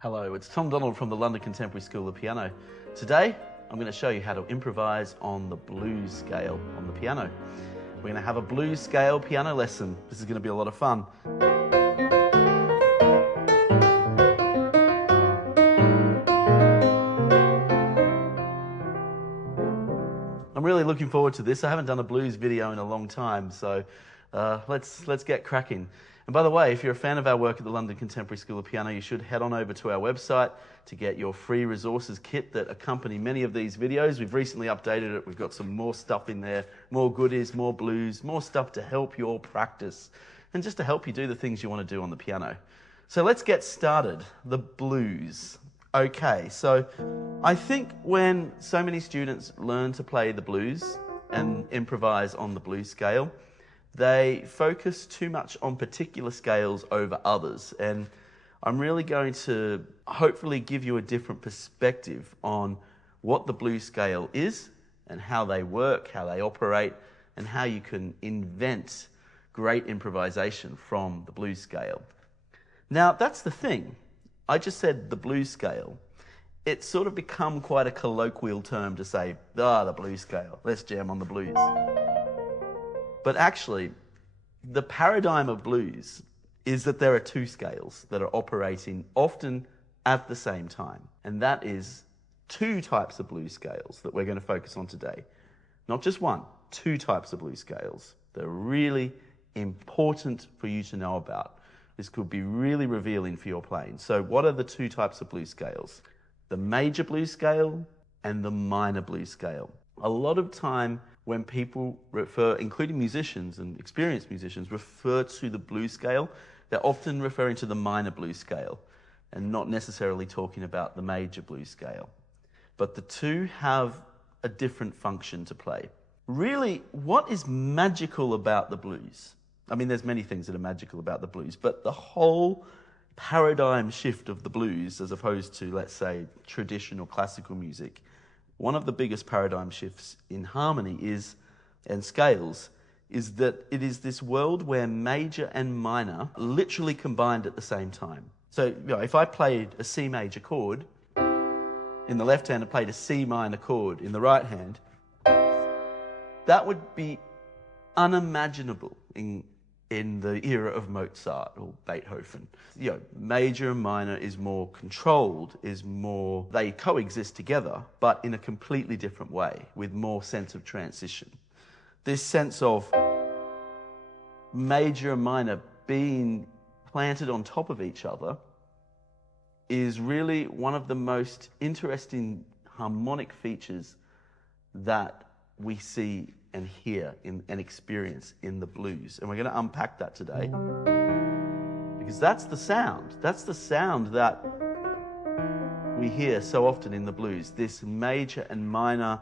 Hello, it's Tom Donald from the London Contemporary School of Piano. Today, I'm going to show you how to improvise on the blues scale on the piano. We're going to have a blues scale piano lesson. This is going to be a lot of fun. I'm really looking forward to this. I haven't done a blues video in a long time, so let's get cracking. And by the way, if you're a fan of our work at the London Contemporary School of Piano, you should head on over to our website to get your free resources kit that accompany many of these videos. We've recently updated it. We've got some more stuff in there, more goodies, more blues, more stuff to help your practice and just to help you do the things you want to do on the piano. So let's get started. The blues. Okay, so I think when so many students learn to play the blues and improvise on the blues scale, they focus too much on particular scales over others. And I'm really going to hopefully give you a different perspective on what the blues scale is and how they work, how they operate, and how you can invent great improvisation from the blues scale. Now, that's the thing. I just said the blues scale. It's sort of become quite a colloquial term to say, the blues scale, let's jam on the blues. But actually, the paradigm of blues is that there are two scales that are operating often at the same time. And that is two types of blues scales that we're going to focus on today. Not just one, two types of blues scales. They're really important for you to know about. This could be really revealing for your playing. So what are the two types of blues scales? The major blues scale and the minor blues scale. A lot of time when people refer, including musicians and experienced musicians, refer to the blues scale, they're often referring to the minor blues scale and not necessarily talking about the major blues scale. But the two have a different function to play. Really, what is magical about the blues? I mean, there's many things that are magical about the blues, but the whole paradigm shift of the blues, as opposed to, let's say, traditional classical music, one of the biggest paradigm shifts in harmony and scales is that it is this world where major and minor literally combined at the same time. So, if I played a C major chord, in the left hand I played a C minor chord in the right hand, that would be unimaginable in the era of Mozart or Beethoven. Major and minor is more controlled, they coexist together, but in a completely different way, with more sense of transition. This sense of major and minor being planted on top of each other is really one of the most interesting harmonic features that we see and hear and experience in the blues. And we're going to unpack that today because that's the sound. That's the sound that we hear so often in the blues, this major and minor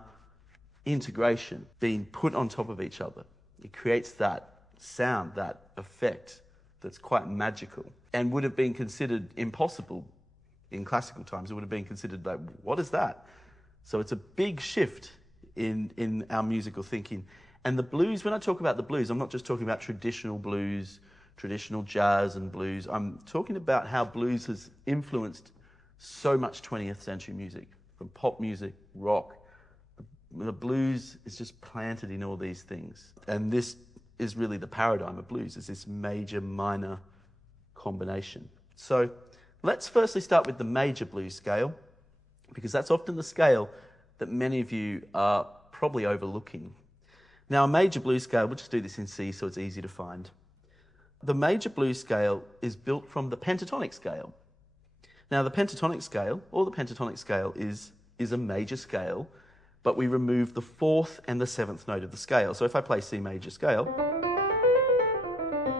integration being put on top of each other. It creates that sound, that effect that's quite magical and would have been considered impossible in classical times. It would have been considered like, what is that? So it's a big shift in our musical thinking. And the blues, when I talk about the blues, I'm not just talking about traditional blues, traditional jazz and blues. I'm talking about how blues has influenced so much 20th century music, from pop music, rock. The blues is just planted in all these things. And this is really the paradigm of blues, is this major-minor combination. So let's firstly start with the major blues scale, because that's often the scale that many of you are probably overlooking. Now, a major blues scale, we'll just do this in C so it's easy to find. The major blues scale is built from the pentatonic scale. Now, the pentatonic scale, is a major scale, but we remove the fourth and the seventh note of the scale. So if I play C major scale,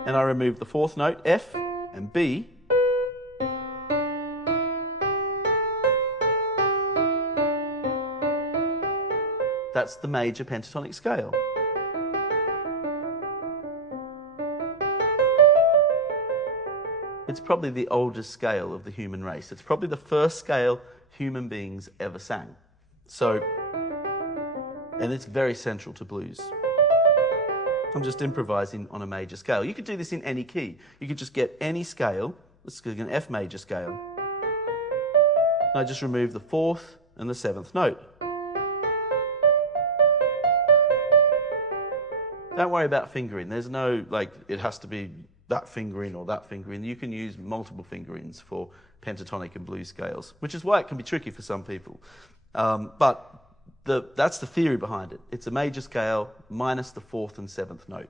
and I remove the fourth note, F and B, that's the major pentatonic scale. It's probably the oldest scale of the human race. It's probably the first scale human beings ever sang. And it's very central to blues. I'm just improvising on a major scale. You could do this in any key. You could just get any scale. Let's go an F major scale. I just remove the 4th and the 7th note. Don't worry about fingering. There's no, like, it has to be that fingering or that fingering. You can use multiple fingerings for pentatonic and blues scales, which is why it can be tricky for some people. But that's the theory behind it. It's a major scale minus the 4th and 7th note,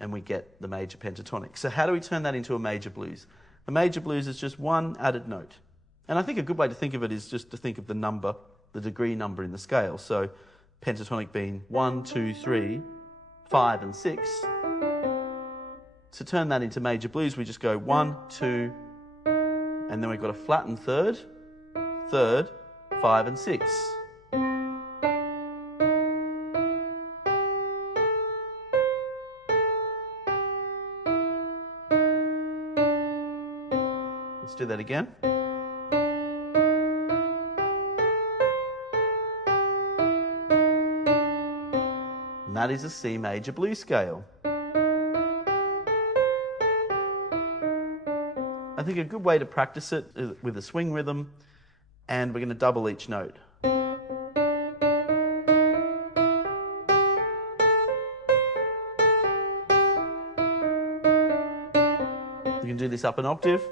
and we get the major pentatonic. So how do we turn that into a major blues? A major blues is just one added note. And I think a good way to think of it is just to think of the number, the degree number in the scale. So pentatonic being 1, 2, 3, 5 and 6. To turn that into major blues, we just go 1, 2, and then we've got a flattened third, 5 and 6. Let's do that again. And that is a C major blues scale. I think a good way to practice it is with a swing rhythm, and we're going to double each note. You can do this up an octave.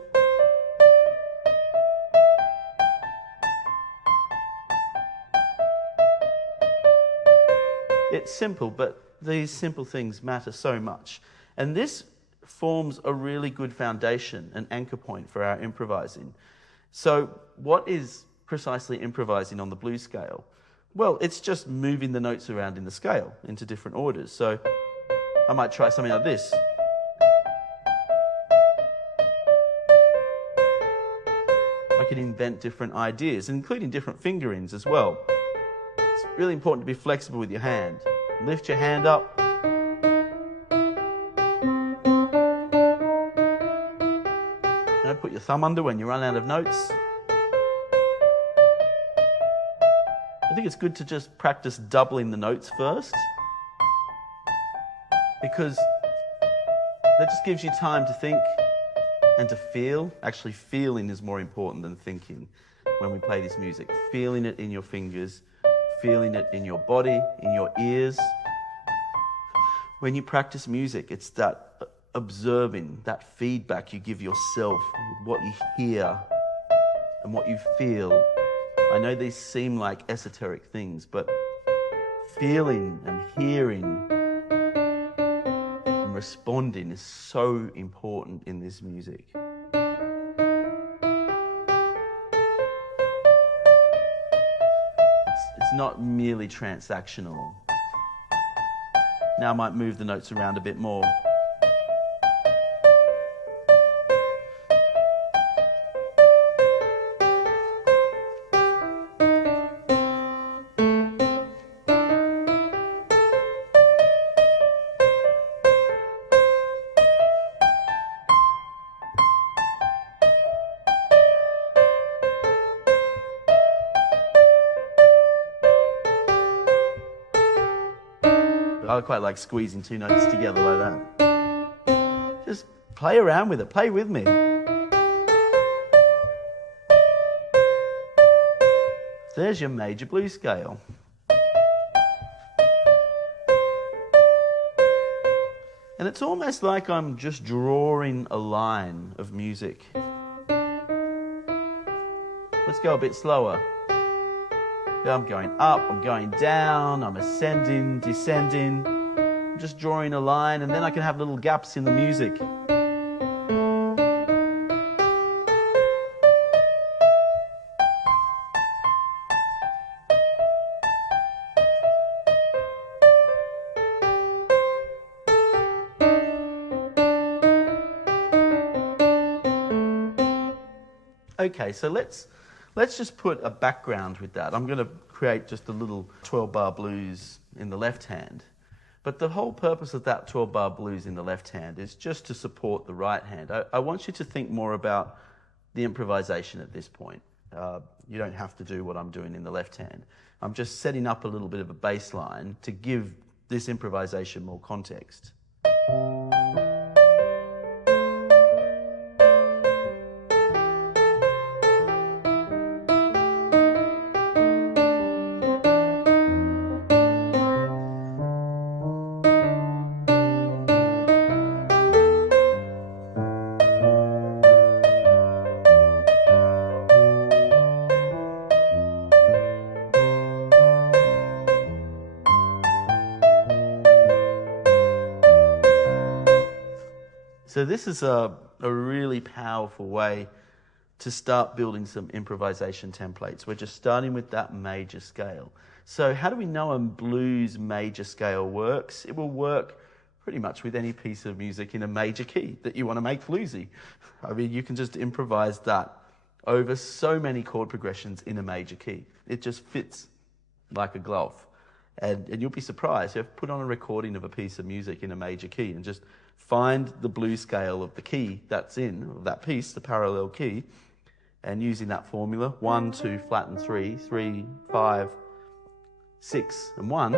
It's simple, but these simple things matter so much. And this forms a really good foundation, an anchor point for our improvising. So what is precisely improvising on the blues scale? Well, it's just moving the notes around in the scale into different orders. So I might try something like this. I can invent different ideas, including different fingerings as well. It's really important to be flexible with your hand. Lift your hand up. Now put your thumb under when you run out of notes. I think it's good to just practice doubling the notes first, because that just gives you time to think and to feel. Actually, feeling is more important than thinking when we play this music. Feeling it in your fingers, feeling it in your body, in your ears. When you practice music, it's that observing, that feedback you give yourself with what you hear and what you feel. I know these seem like esoteric things, but feeling and hearing and responding is so important in this music. It's not merely transactional. Now I might move the notes around a bit more. I quite like squeezing two notes together like that. Just play around with it. Play with me. There's your major blues scale. And it's almost like I'm just drawing a line of music. Let's go a bit slower. I'm going up, I'm going down, I'm ascending, descending. I'm just drawing a line, and then I can have little gaps in the music. Okay, so let's just put a background with that. I'm going to create just a little 12-bar blues in the left hand. But the whole purpose of that 12-bar blues in the left hand is just to support the right hand. I want you to think more about the improvisation at this point. You don't have to do what I'm doing in the left hand. I'm just setting up a little bit of a baseline to give this improvisation more context. So this is a really powerful way to start building some improvisation templates. We're just starting with that major scale. So how do we know a blues major scale works? It will work pretty much with any piece of music in a major key that you want to make bluesy. I mean, you can just improvise that over so many chord progressions in a major key. It just fits like a glove. And you'll be surprised. You have to put on a recording of a piece of music in a major key and just find the blues scale of the key that's in, of that piece, the parallel key, and using that formula, 1, 2, flat and 3, 3, 5, 6, and 1,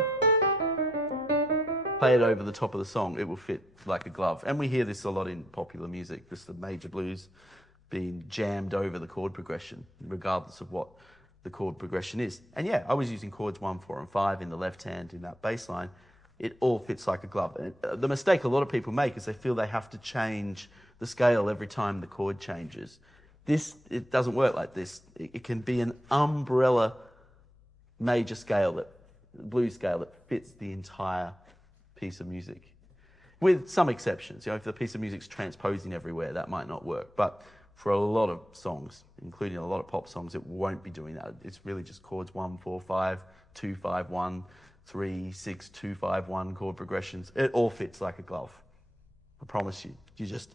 play it over the top of the song. It will fit like a glove. And we hear this a lot in popular music, just the major blues being jammed over the chord progression, regardless of what the chord progression is. And yeah, I was using chords 1, 4, and 5 in the left hand in that bass line. It all fits like a glove. And the mistake a lot of people make is they feel they have to change the scale every time the chord changes. It doesn't work like this. It can be an umbrella major scale, blues scale, that fits the entire piece of music. With some exceptions. If the piece of music's transposing everywhere, that might not work. But for a lot of songs, including a lot of pop songs, it won't be doing that. It's really just chords 1, 4, 5, 2, 5, 1, 3, 6, 2, 5, 1 chord progressions. It all fits like a glove. I promise you. It's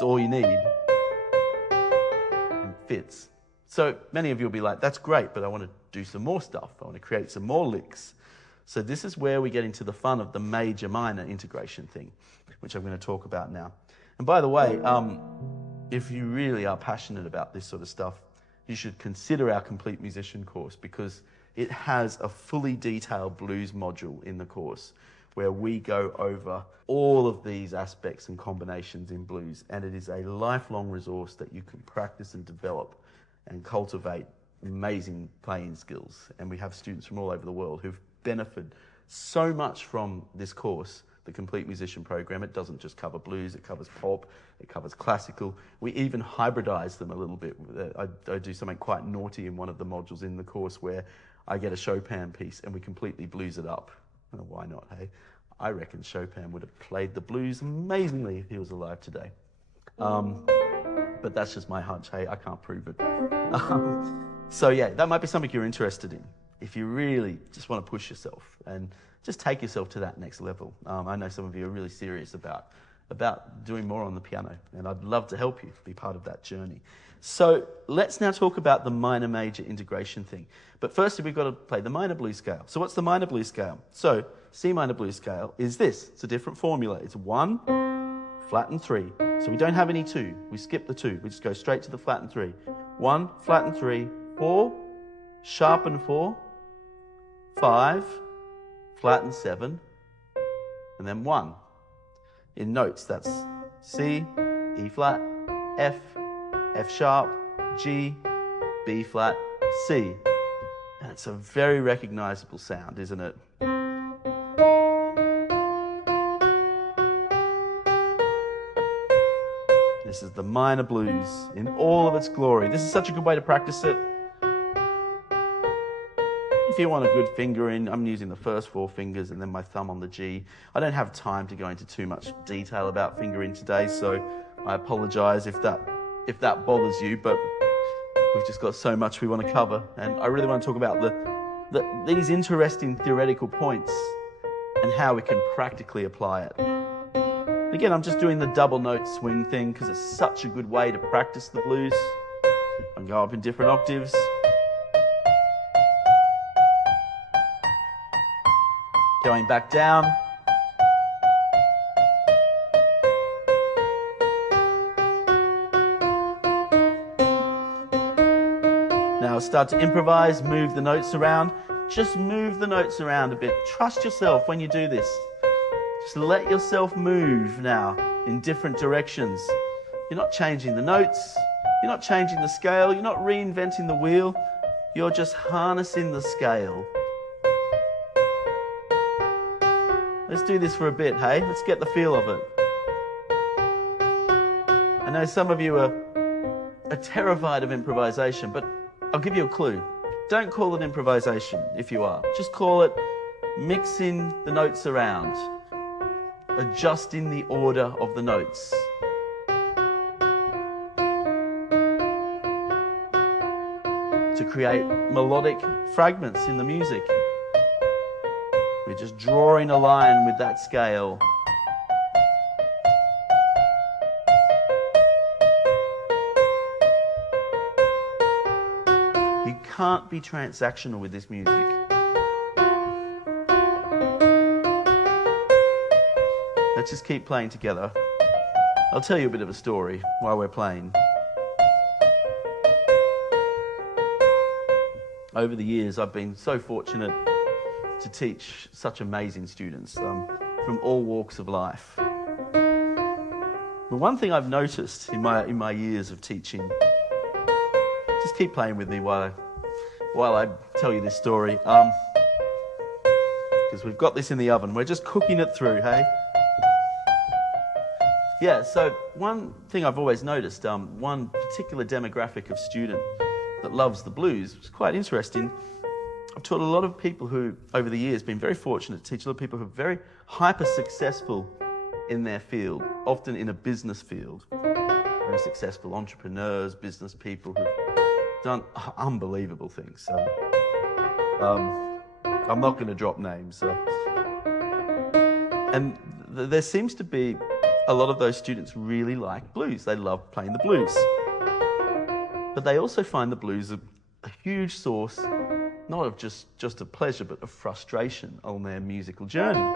all you need. And fits. So many of you will be like, that's great, but I want to do some more stuff. I want to create some more licks. So this is where we get into the fun of the major-minor integration thing, which I'm going to talk about now. And by the way, if you really are passionate about this sort of stuff, you should consider our Complete Musician course, because it has a fully detailed blues module in the course where we go over all of these aspects and combinations in blues, and it is a lifelong resource that you can practice and develop and cultivate amazing playing skills. And we have students from all over the world who've benefited so much from this course, the Complete Musician program. It doesn't just cover blues, it covers pop, it covers classical. We even hybridize them a little bit. I do something quite naughty in one of the modules in the course where I get a Chopin piece and we completely blues it up. Why not, hey? I reckon Chopin would have played the blues amazingly if he was alive today. But that's just my hunch, hey? I can't prove it. So yeah, that might be something you're interested in if you really just want to push yourself and just take yourself to that next level. I know some of you are really serious about doing more on the piano, and I'd love to help you be part of that journey. So let's now talk about the minor-major integration thing. But firstly, we've got to play the minor blues scale. So what's the minor blues scale? So C minor blues scale is this. It's a different formula. It's 1, flat and 3. So we don't have any 2. We skip the 2. We just go straight to the flat and 3. 1, flat and 3, 4, sharp and 4, 5, flat and 7, and then 1. In notes, that's C, E flat, F, F sharp, G, B flat, C. And it's a very recognizable sound, isn't it? This is the minor blues in all of its glory. This is such a good way to practice it. If you want a good fingering, I'm using the first 4 fingers and then my thumb on the G. I don't have time to go into too much detail about fingering today, so I apologize if that bothers you, but we've just got so much we want to cover, and I really want to talk about these interesting theoretical points and how we can practically apply it. Again, I'm just doing the double note swing thing because it's such a good way to practice the blues. I can go up in different octaves. Going back down. Now start to improvise, move the notes around. Just move the notes around a bit. Trust yourself when you do this. Just let yourself move now in different directions. You're not changing the notes. You're not changing the scale. You're not reinventing the wheel. You're just harnessing the scale. Let's do this for a bit, hey? Let's get the feel of it. I know some of you are terrified of improvisation, but I'll give you a clue. Don't call it improvisation if you are. Just call it mixing the notes around, adjusting the order of the notes. to create melodic fragments in the music. We're just drawing a line with that scale. You can't be transactional with this music. Let's just keep playing together. I'll tell you a bit of a story while we're playing. Over the years, I've been so fortunate to teach such amazing students from all walks of life. But one thing I've noticed in my years of teaching, just keep playing with me while I tell you this story, because we've got this in the oven. We're just cooking it through, hey? Yeah, so one thing I've always noticed, one particular demographic of student that loves the blues, which is quite interesting. I've taught a lot of people who, over the years, been very fortunate to teach a lot of people who are very hyper successful in their field, often in a business field. Very successful entrepreneurs, business people who've done unbelievable things. So, I'm not going to drop names. And there seems to be a lot of those students really like blues. They love playing the blues. But they also find the blues a huge source, not of just of pleasure, but of frustration on their musical journey.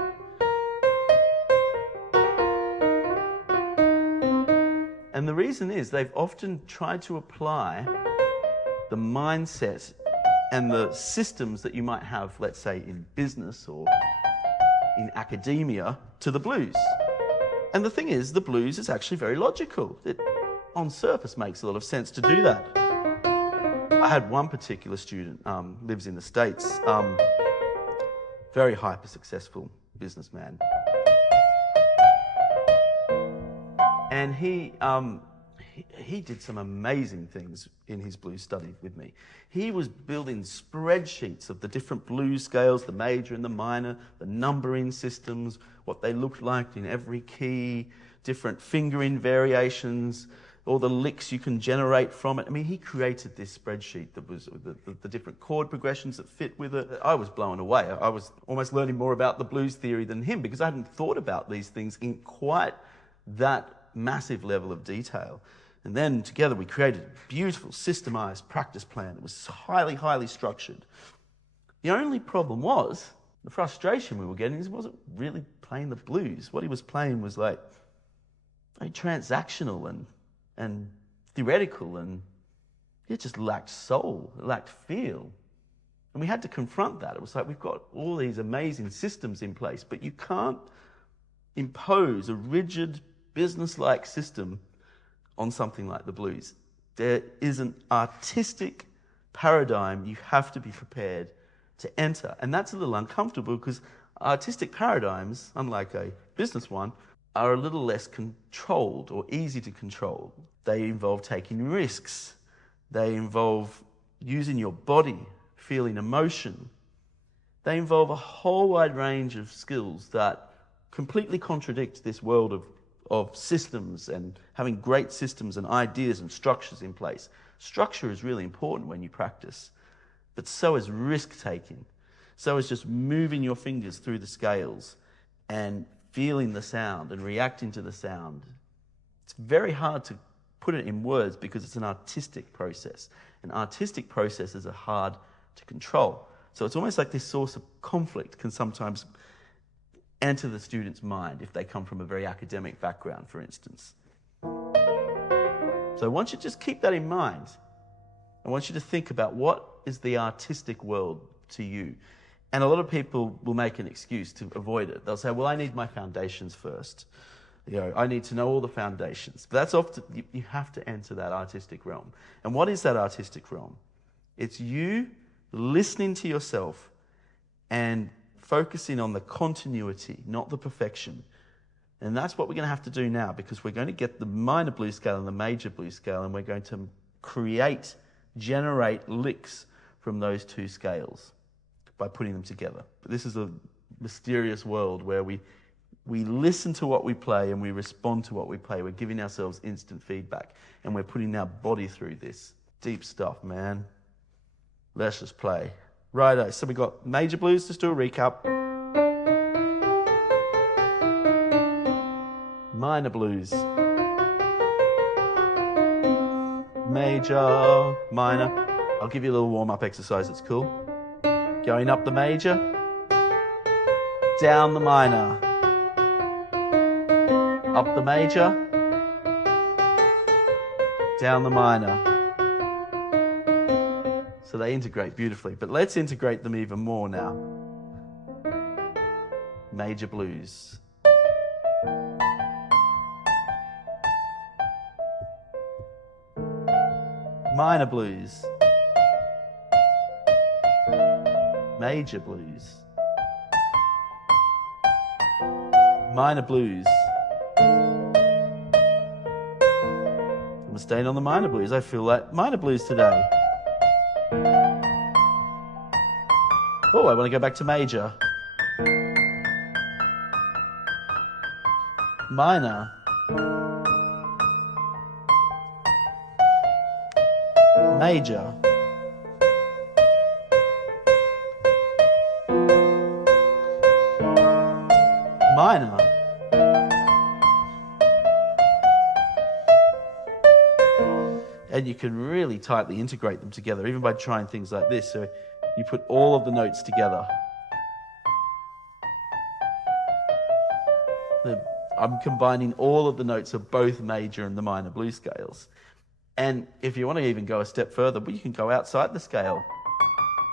And the reason is they've often tried to apply the mindset and the systems that you might have, let's say, in business or in academia to the blues. And the thing is, the blues is actually very logical. It, on surface, makes a lot of sense to do that. I had one particular student, lives in the States, very hyper successful businessman. And he did some amazing things in his blues study with me. He was building spreadsheets of the different blues scales, the major and the minor, the numbering systems, what they looked like in every key, different fingering variations, all the licks you can generate from it. I mean, he created this spreadsheet that was the different chord progressions that fit with it. I was blown away. I was almost learning more about the blues theory than him because I hadn't thought about these things in quite that massive level of detail. And then together we created a beautiful, systemized practice plan. It was highly, highly structured. The only problem was, the frustration we were getting is he wasn't really playing the blues. What he was playing was like very transactional and theoretical, and it just lacked soul, it lacked feel. And we had to confront that. It was like, we've got all these amazing systems in place, but you can't impose a rigid, business-like system on something like the blues. There is an artistic paradigm you have to be prepared to enter. And that's a little uncomfortable because artistic paradigms, unlike a business one, are a little less controlled or easy to control. They involve taking risks. They involve using your body, feeling emotion. They involve a whole wide range of skills that completely contradict this world of systems and having great systems and ideas and structures in place. Structure is really important when you practice, but so is risk-taking. So is just moving your fingers through the scales and feeling the sound and reacting to the sound. It's very hard to put it in words because it's an artistic process. And artistic processes are hard to control. So it's almost like this source of conflict can sometimes enter the student's mind if they come from a very academic background, for instance. So I want you to just keep that in mind. I want you to think about what is the artistic world to you. And a lot of people will make an excuse to avoid it. They'll say, well, I need my foundations first. I need to know all the foundations. But that's often, you have to enter that artistic realm. And what is that artistic realm? It's you listening to yourself and focusing on the continuity, not the perfection. And that's what we're going to have to do now, because we're going to get the minor blues scale and the major blues scale, and we're going to generate licks from those two scales by putting them together. But this is a mysterious world where we listen to what we play and we respond to what we play. We're giving ourselves instant feedback, and we're putting our body through this. Deep stuff, man. Let's just play. Righto, so we got major blues, just do a recap. Minor blues. Major, minor. I'll give you a little warm-up exercise, it's cool. Going up the major, down the minor. Up the major, down the minor. So they integrate beautifully, but let's integrate them even more now. Major blues. Minor blues. Major blues. Minor blues. I'm staying on the minor blues. I feel like minor blues today. Oh, I want to go back to major. Minor. Major. Minor. And you can really tightly integrate them together, even by trying things like this. So you put all of the notes together. I'm combining all of the notes of both major and the minor blues scales. And if you want to even go a step further, well, you can go outside the scale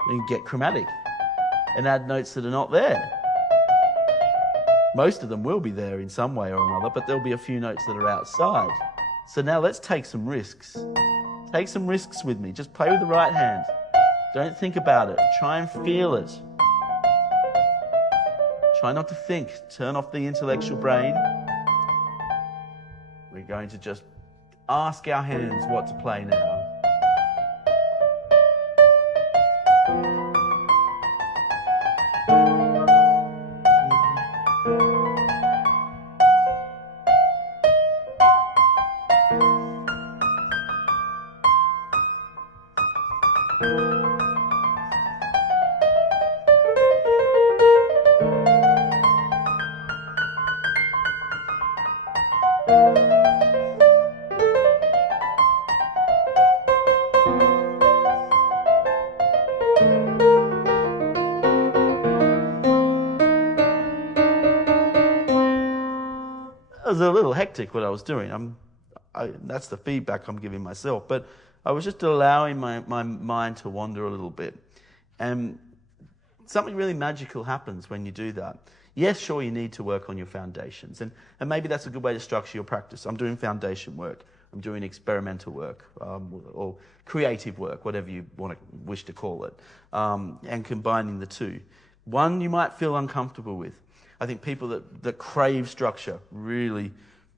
and get chromatic and add notes that are not there. Most of them will be there in some way or another, but there'll be a few notes that are outside. So now let's take some risks. Take some risks with me. Just play with the right hand. Don't think about it. Try and feel it. Try not to think. Turn off the intellectual brain. We're going to just ask our hands what to play now. It was a little hectic what I was doing. That's the feedback I'm giving myself. But I was just allowing my mind to wander a little bit. And something really magical happens when you do that. Yes, sure, you need to work on your foundations. And maybe that's a good way to structure your practice. I'm doing foundation work. I'm doing experimental work or creative work, whatever you wish to call it, and combining the two. One you might feel uncomfortable with. I think people that crave structure really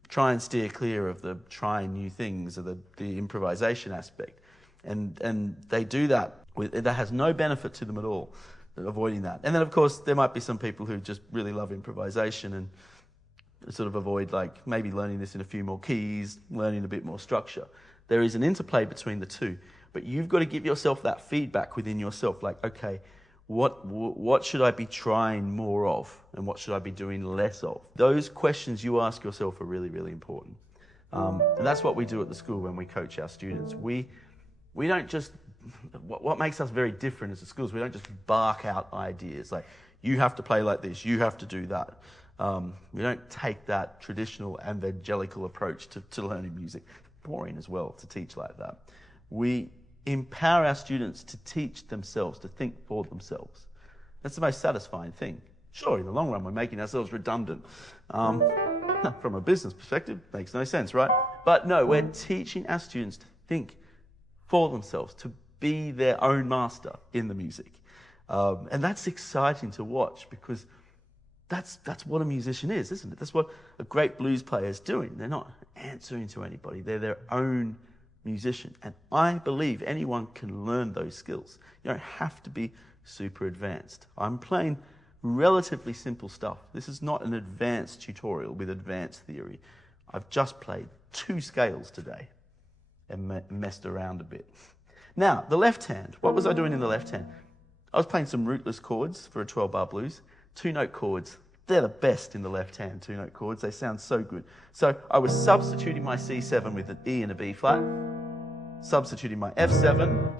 try and steer clear of the trying new things or the improvisation aspect. And they do that. That has no benefit to them at all, avoiding that. And then, of course, there might be some people who just really love improvisation and sort of avoid maybe learning this in a few more keys, learning a bit more structure. There is an interplay between the two, but you've got to give yourself that feedback within yourself, okay, what should I be trying more of and what should I be doing less of? Those questions you ask yourself are really, really important. And that's what we do at the school when we coach our students. We don't just, what makes us very different as a school is we don't just bark out ideas like, you have to play like this, you have to do that. We don't take that traditional evangelical approach to learning music. It's boring as well to teach like that. We empower our students to teach themselves, to think for themselves. That's the most satisfying thing. Sure, in the long run, we're making ourselves redundant. From a business perspective, makes no sense, right? But no, we're teaching our students to think for themselves, to be their own master in the music. And that's exciting to watch because that's what a musician is, isn't it? That's what a great blues player is doing. They're not answering to anybody. They're their own musician. And I believe anyone can learn those skills. You don't have to be super advanced. I'm playing relatively simple stuff. This is not an advanced tutorial with advanced theory. I've just played 2 scales today and messed around a bit. Now, the left hand. What was I doing in the left hand? I was playing some rootless chords for a 12-bar blues. 2-note chords. They're the best in the left hand, 2-note chords. They sound so good. So I was substituting my C7 with an E and a B flat, substituting my F7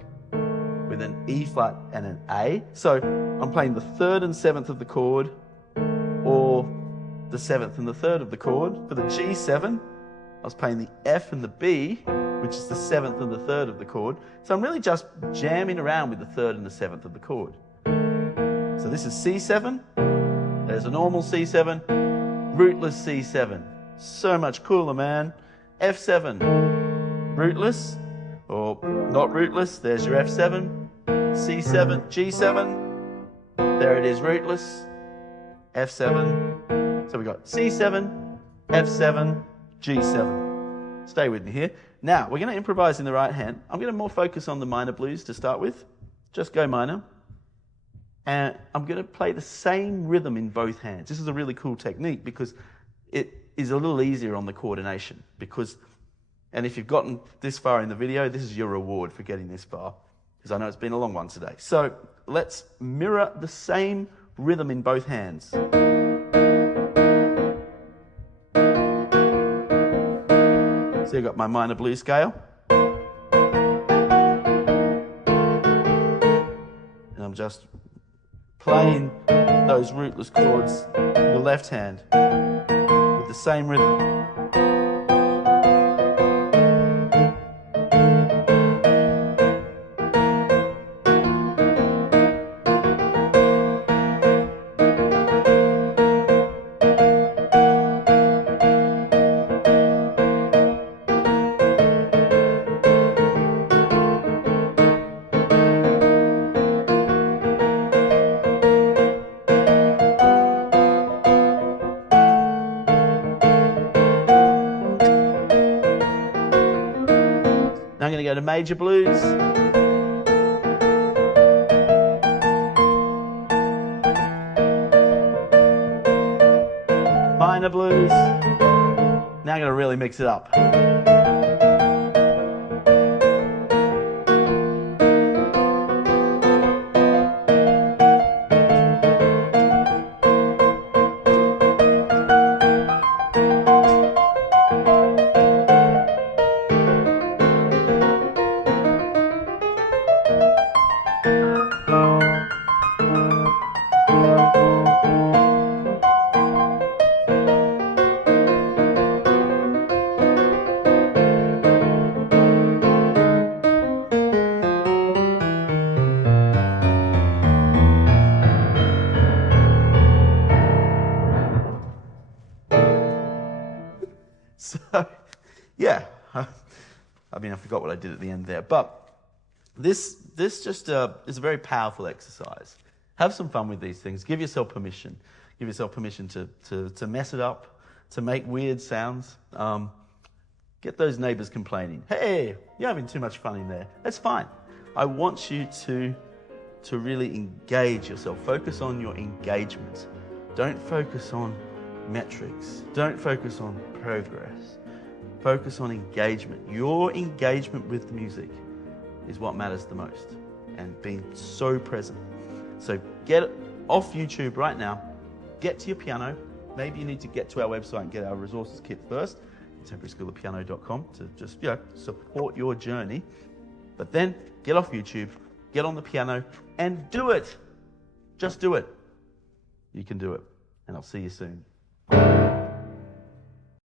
with an E flat and an A. So I'm playing the 3rd and 7th of the chord, or the 7th and the 3rd of the chord. For the G7, I was playing the F and the B, which is the 7th and the 3rd of the chord. So I'm really just jamming around with the 3rd and the 7th of the chord. So this is C7, there's a normal C7, rootless C7. So much cooler, man. F7, rootless, or not rootless, there's your F7, C7, G7, there it is, rootless, F7. So we got C7, F7, G7. Stay with me here. Now, we're going to improvise in the right hand. I'm going to more focus on the minor blues to start with. Just go minor. And I'm going to play the same rhythm in both hands. This is a really cool technique because it is a little easier on the coordination. And if you've gotten this far in the video, this is your reward for getting this far, because I know it's been a long one today. So let's mirror the same rhythm in both hands. So you've got my minor blues scale. And I'm just playing those rootless chords in the left hand with the same rhythm. Now I'm going to go to major blues. Minor blues. Now I'm going to really mix it up. So, yeah, I mean, I forgot what I did at the end there, but this just is a very powerful exercise. Have some fun with these things. Give yourself permission. Give yourself permission to mess it up, to make weird sounds. Get those neighbors complaining. Hey, you're having too much fun in there. That's fine. I want you to really engage yourself. Focus on your engagement. Don't focus on metrics. Don't focus on progress. Focus on engagement. Your engagement with the music is what matters the most, and being so present. So get off YouTube right now, get to your piano. Maybe you need to get to our website and get our resources kit first, contemporaryschoolofpiano.com, to just support your journey. But then get off YouTube, get on the piano and do it. Just do it. You can do it. And I'll see you soon.